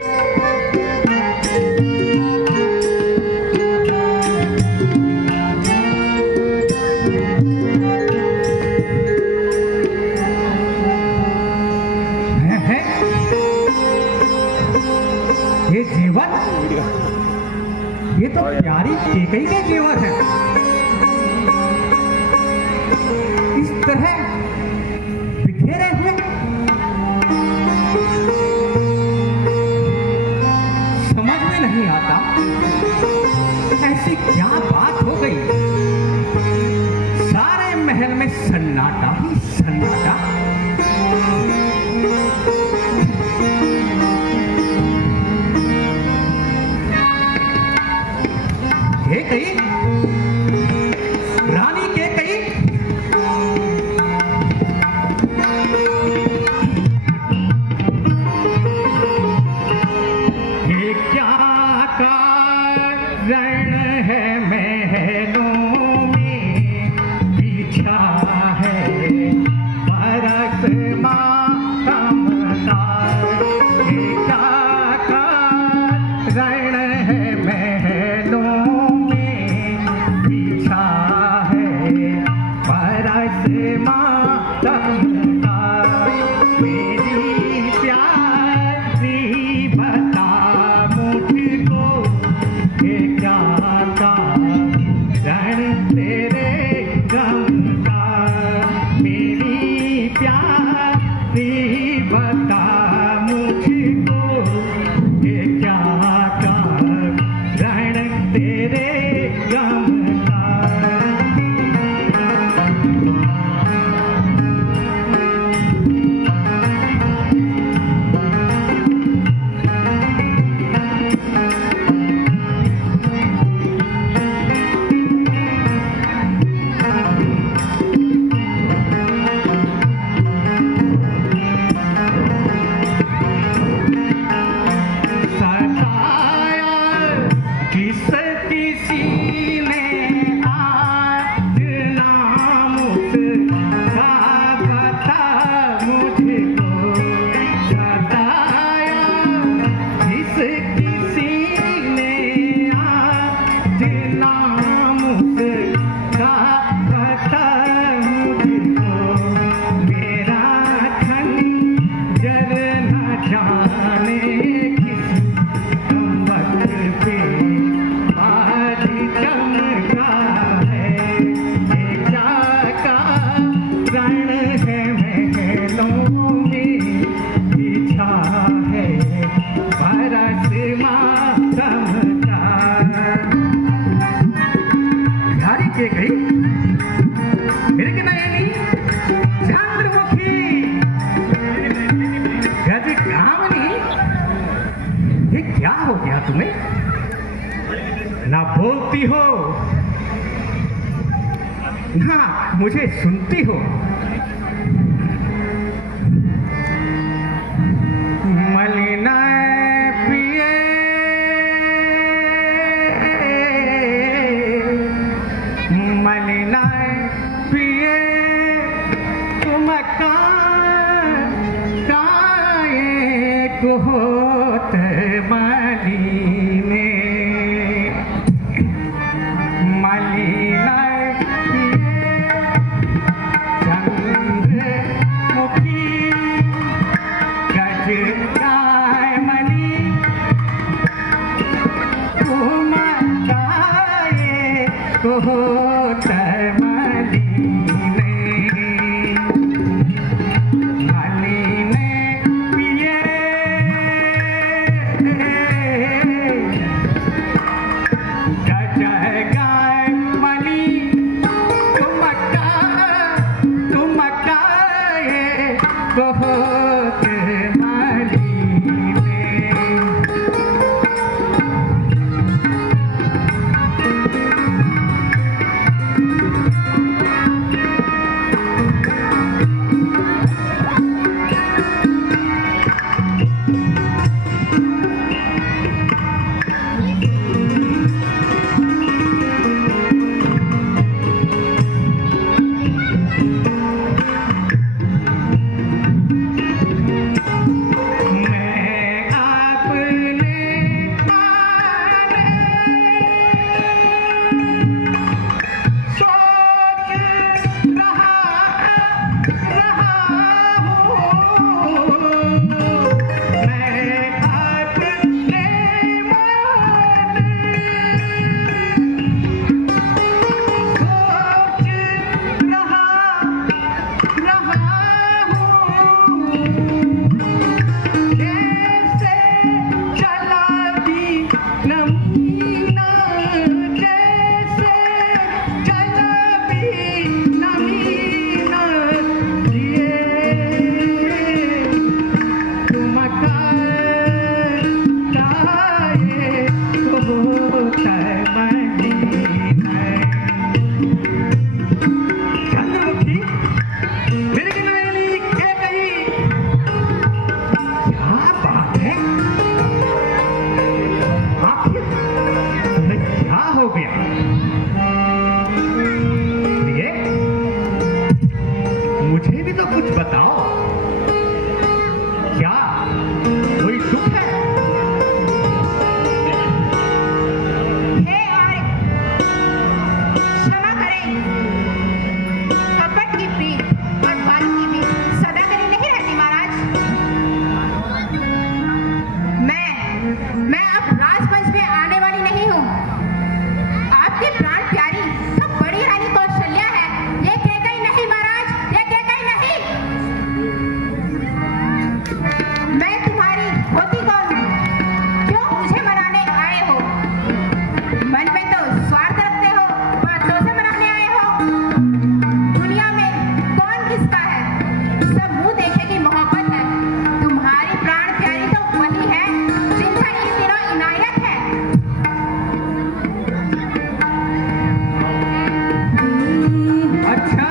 ये जेवर, ये तो प्यारी केकई के जेवर है। इस तरह बिखेरे हुए समझ में नहीं आता ऐसी क्या बात हो गई। सारे महल में सन्नाटा ही सन्नाटा। केकई, रानी केकई, ये क्या कारण है महलों में बिछा है बरस मातम का। ये क्या कारण है महलों तुम्हें ना बोलती हो ना मुझे सुनती हो। मलिना पिए मलिना पिए तुम काए को होत मलिने मलिना मैं अब राजवंश में आने वाली नहीं हूँ। आपकी प्राण प्यारी तो बड़ी रानी कौशल्या है, ये कैकई नहीं महाराज, ये कैकई नहीं। मैं तुम्हारी होती कौन हूँ? क्यों मुझे मनाने आए हो? मन में तो स्वार्थ रखते हो, बातों से मनाने आए हो। दुनिया में कौन किसका है? सब मुंह देखे की मोहब्बत है। तुम्हारी प्राण प्यारी तो वही है जिनका इन दिनों इनायत है। अच्छा,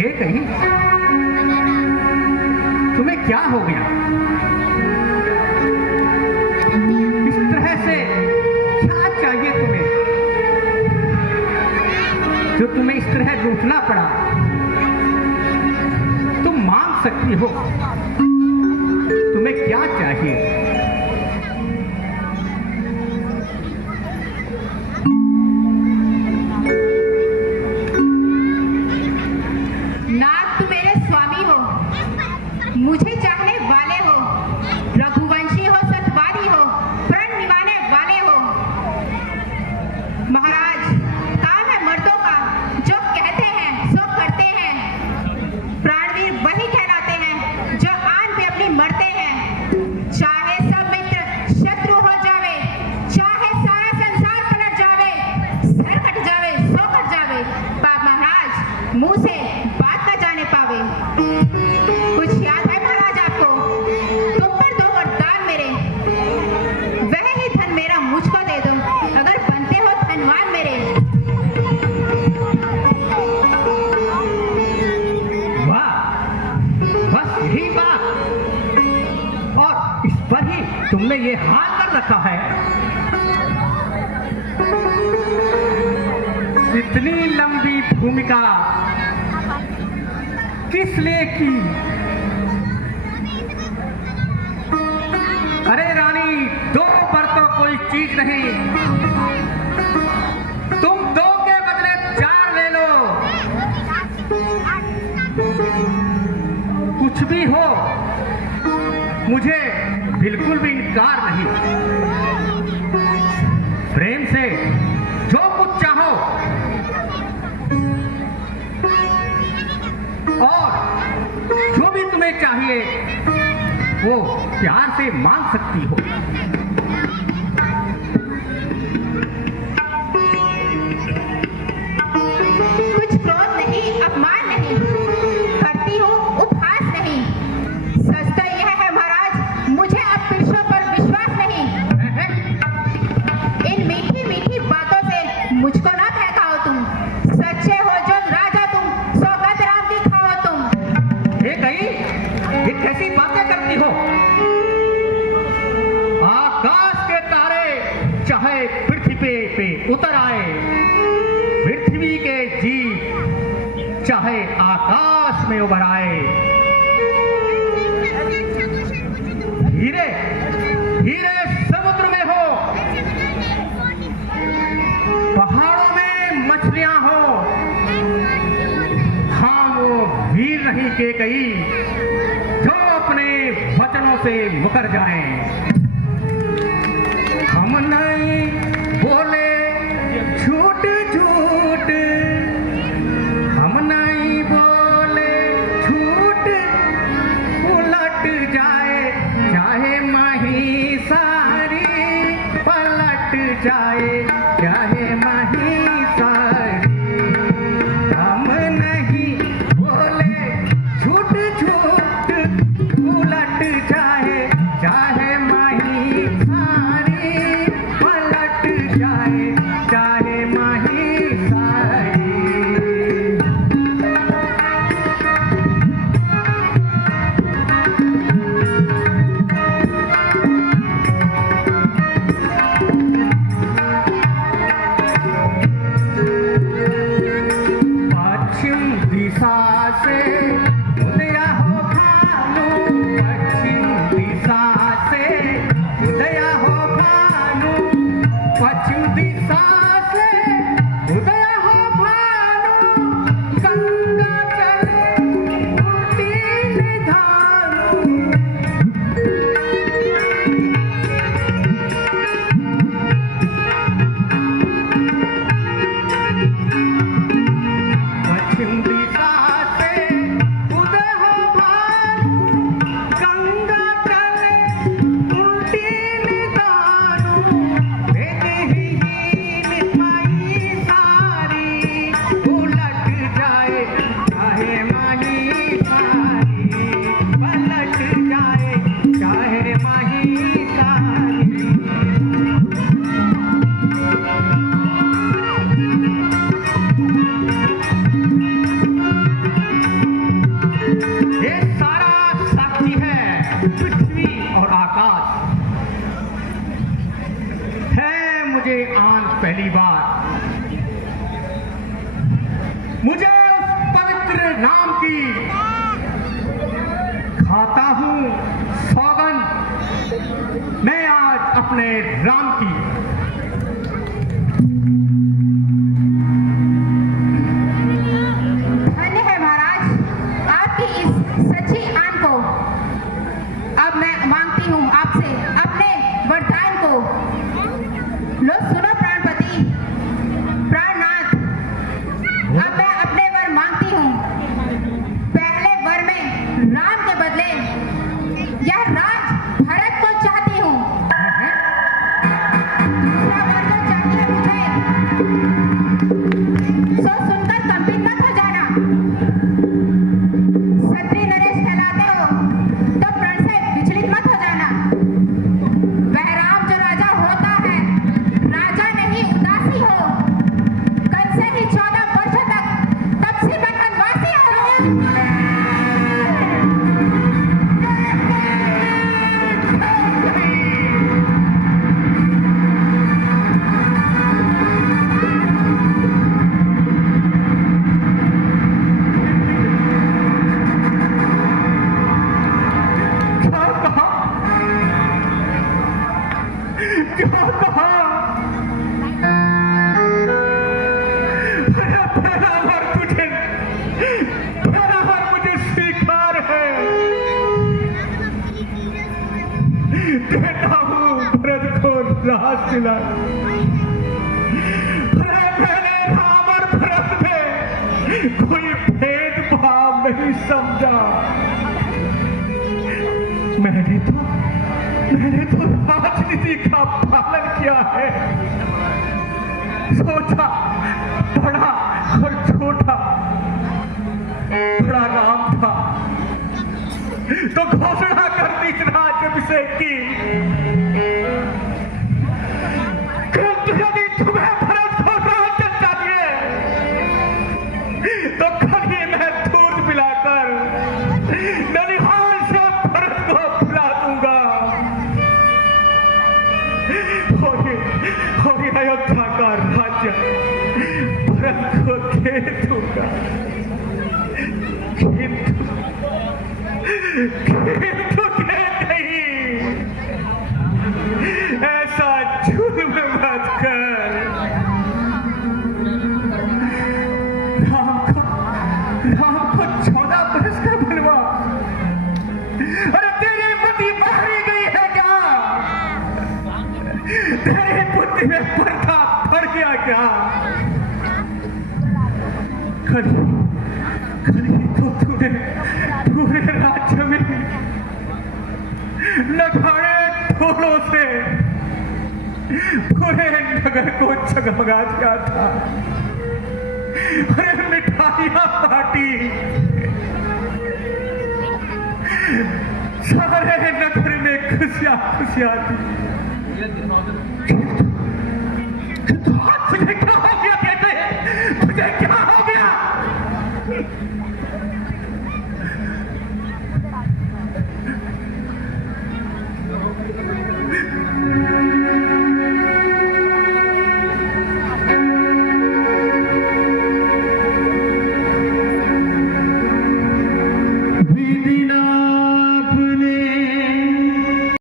ये कहीं तुम्हें क्या हो गया? इस तरह से क्या चाहिए तुम्हें जो तुम्हें इस तरह रूठना पड़ा? तुम मांग सकती हो, तुम्हें क्या चाहिए? मुझे चाहने वाले हो, रघुवंशी हो, सतवादी हो, प्रण निभाने वाले हो। महाराज, काम है मर्दों का, जो कहते हैं सो करते हैं। प्राणवीर वही कहलाते हैं जो आन पे अपनी मरते हैं। चाहे सब मित्र शत्रु हो जावे, चाहे सारा संसार पलट जावे, सर कट जावे, सो कट जावे, पाप महाराज मुंह से बात न जाने पावे। कुछ याद है महाराज आपको? तुम पर दो वरदान मेरे, वह ही धन मेरा मुझको दे दो, अगर बनते हो धनवान मेरे। वाह, बस यही बात, और इस पर ही तुमने ये हाल कर रखा है। इतनी लंबी भूमिका किस लिए की? अरे रानी, दो पर तो कोई चीज नहीं, तुम दो के बदले चार ले लो। कुछ भी हो, मुझे बिल्कुल भी इनकार नहीं। प्रेम से जो कुछ चाहो और जो भी तुम्हें चाहिए वो प्यार से मांग सकती हो। कुछ क्रोध नहीं, अपमान नहीं, करती हूँ उपहास नहीं। सच तो यह है महाराज, मुझे अब पुरुषों पर विश्वास नहीं। इन मीठी मीठी बातों से मुझको ना बहकाओ तुम। सच्चे हो जो राजा तुम, सौगंध राम की खाओ तुम। ये कहीं ये कैसी बातें करती हो? आकाश के तारे चाहे पृथ्वी पे उतर आए, पृथ्वी के जीव चाहे आकाश में उभर आए, हीरे हीरे समुद्र में हो, पहाड़ों में मछलियां हो, हाँ वो वीर नहीं के कई जो अपने वचनों से मुकर जाएं। हम नहीं बोले झूठ झूठ, हम नहीं बोले झूठ, उलट जाए चाहे माही सारी, पलट जाए चाहे माही सारी। हम नहीं बोले झूठ झूठ, उलट जाए चाहे माही सारी, पलट जाए चाहे माही सारी। पश्चिम दिशा से उदया हो भानु, पश्चिम दिशा से उदया हो भानु, पश्चिम दिशा से उदया हो भानु, गंगा चले उल्टी निधानु। पश्चिम दिशा से उदय हो भानु, गंगा चले उल्टी निधानु। वेदहीन माही सारी, उलट जाए चाहे माही सारी, पलट जाए चाहे माही सारी। ये सारा साक्षी है पृथ्वी और आकाश। है मुझे आज पहली बार, मुझे उस पवित्र नाम की खाता हूं सौगंध, मैं आज अपने राम की। धन्य है महाराज आपकी इस सच्ची आन को। अब मैं मांगती हूँ आपसे अपने वरदान को। लो सुनो प्राणपति, प्राणनाथ, अब मैं अपने वर मांगती हूँ। पहले वर में राम के बदले यह राज भरत को चाहती हूँ। दूसरा वर जो चाहिए मुझे, सो सुनकर कंपित मत हो जाना। क्षत्रिय नरेश कहलाते हो तो प्रण से विचलित मत हो जाना। वह राम जो राजा होता है, राजा नहीं उदासी हो। कल से ही 14 वर्षों तक तपसी बन वनवासी हो। क्या कहा? मेरा वर मुझे स्वीकार है। कहता हूँ भरत को राज दिला। मैंने राम और भरत में कोई भेदभाव नहीं समझा। मैंने उसी का पालन किया है। सोचा बड़ा और छोटा, बड़ा नाम था तो घोषणा कर दी राज्याभिषेक की। यदि तुम्हें भरत को राज्य चाहिए तो कल ही मैं दूध पिलाकर ननिहाल से भरत को पिला दूंगा और ये अयोध्या का राज्य भरत को दे दूंगा। किंतु नहीं, ऐसा जुल्म मत कर। राम को 14 बरस का बनवा। अरे तेरी बुद्धि मारी गई है क्या? तेरी बुद्धि में पर्दा पड़ गया क्या? कल तो तूने पूरे राज्य में नखाड़े ढोलों से पूरे नगर को जगमगा दिया था। अरे मिठाइयां बांटी, सारे नगर में खुशियां खुशियां थी। किंतु आज तुझे क्या हो गया? कहते